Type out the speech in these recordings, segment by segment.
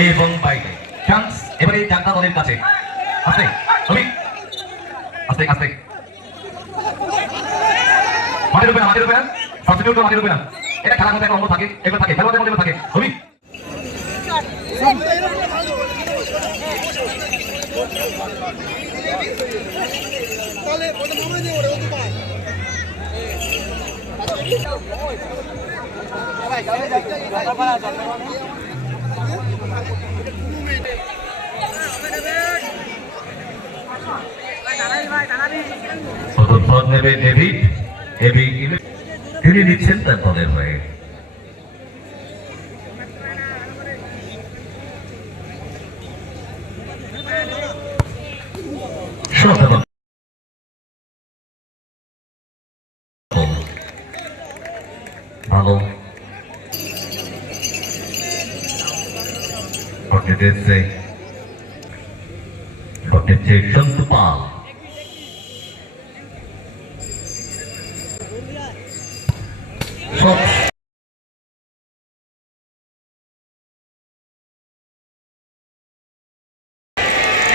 এবং বাইরে চান্স এবারে জানতা দলের কাছে। আস্তে আস্তে মাঠে ঢুকবে না মাঠে ঢুকবে না। সাবস্টিটিউট ঢুকবে না। এটা খেলার মধ্যে একটা থাকে, এগুলো থাকে, খেলোয়াড়দের মধ্যে থাকে। পায় পদপদ নেবে ডেভিড এবি তিনি নিচ্ছেন তার দলের হয়ে। ভালো। পাল। শট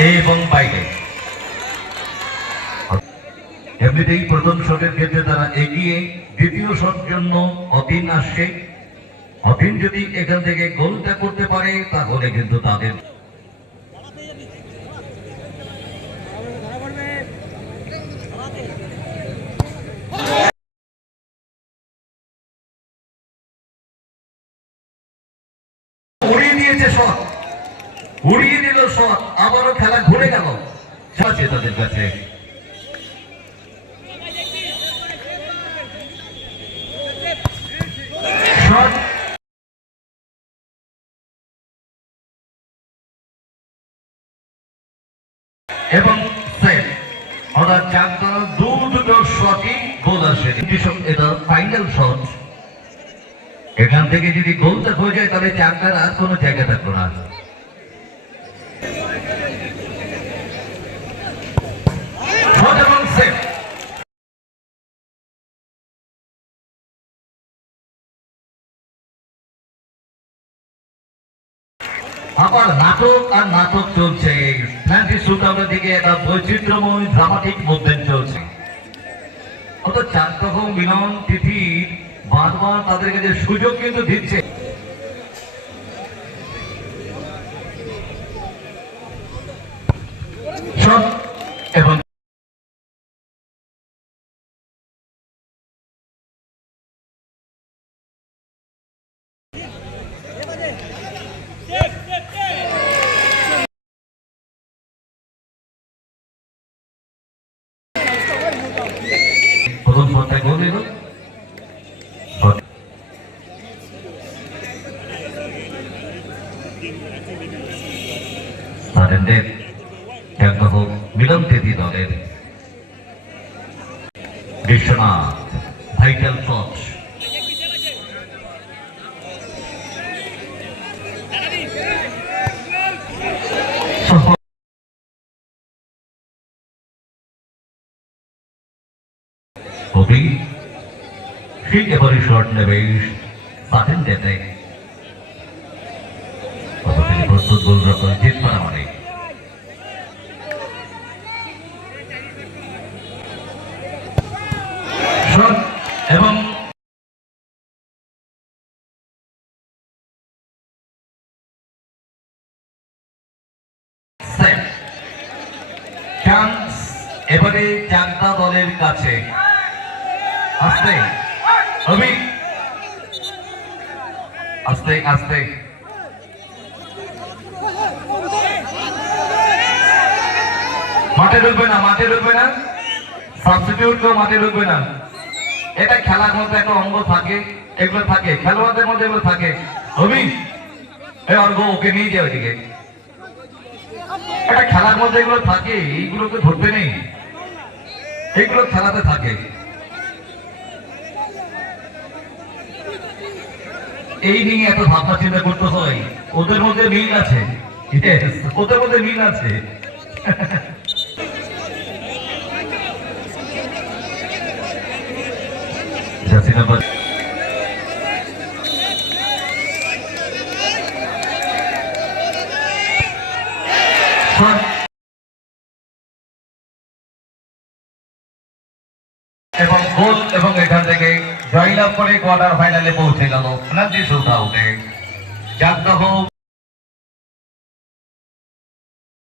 এবং বাইরে। এমনিতেই প্রথম শটের ক্ষেত্রে তারা এগিয়ে দ্বিতীয় শট জন্য অতীন আসছে। অতীন যদি এখান থেকে গোলটা করতে পারে, তাহলে কিন্তু তাদের দিয়েছে শট। উড়িয়ে দিল শট, আবারও খেলা ঘুরে গেল। তাদের কাছে। এবং সেভ। অর্থাৎ চারটা দু দুটো শটই গোল আসে। এটা ফাইনাল শট। এখান থেকে যদি গোলটা হয়ে যায়, তাহলে চারটার আর কোনো জায়গা থাকল না। আবার নাটক আর নাটক চলছে। প্ল্যান্টি শুট আউটের দিকে একটা বৈচিত্র্যময় ড্রামাটিক মুভমেন্ট চলছে। অত চারতহ মিলন তিথি বারবার তাদেরকে যে সুযোগ কিন্তু দিচ্ছে শট এবং প্রথম শটটা গোল এলো শট সারেন্ডের ত্যাগহ মিলন তেদি দলের। বিশ্বনাথ, ভাইটাল শট কবি ঠিক এবারে শট নেবে ডেটে তিনি প্রস্তুত গোলরক্ষক জিত পারা মানে শট এবং সেভ চান্স এবারে চাকদা দলের কাছে। আস্তে, রবি। আস্তে আস্তে। মাঠে ঢুকবে না, মাঠে ঢুকবে না। সাবস্টিটিউট কেউ মাঠে ঢুকবে না। এটা খেলার মধ্যে একটা অঙ্গ থাকে, এগুলো থাকে, খেলোয়াড়দের মধ্যে এগুলো থাকে। রবি এই অর্ঘ ওকে নিয়ে যাও এদিকে এটা খেলার মধ্যে এগুলো থাকে, এইগুলোকে ধরতে নেই। এইগুলো খেলাতে থাকে। এই নিয়ে এত ভাবনা চিন্তা করতে হয়। ওদের মধ্যে মিল আছে? ওদের মধ্যে মিল আছে। জার্সি নাম্বার এবং গোল এবং এখান থেকে জয়লাভ করে কোয়ার্টার ফাইনালে পৌঁছে গেল। এনার্জি আউটে চাকদহ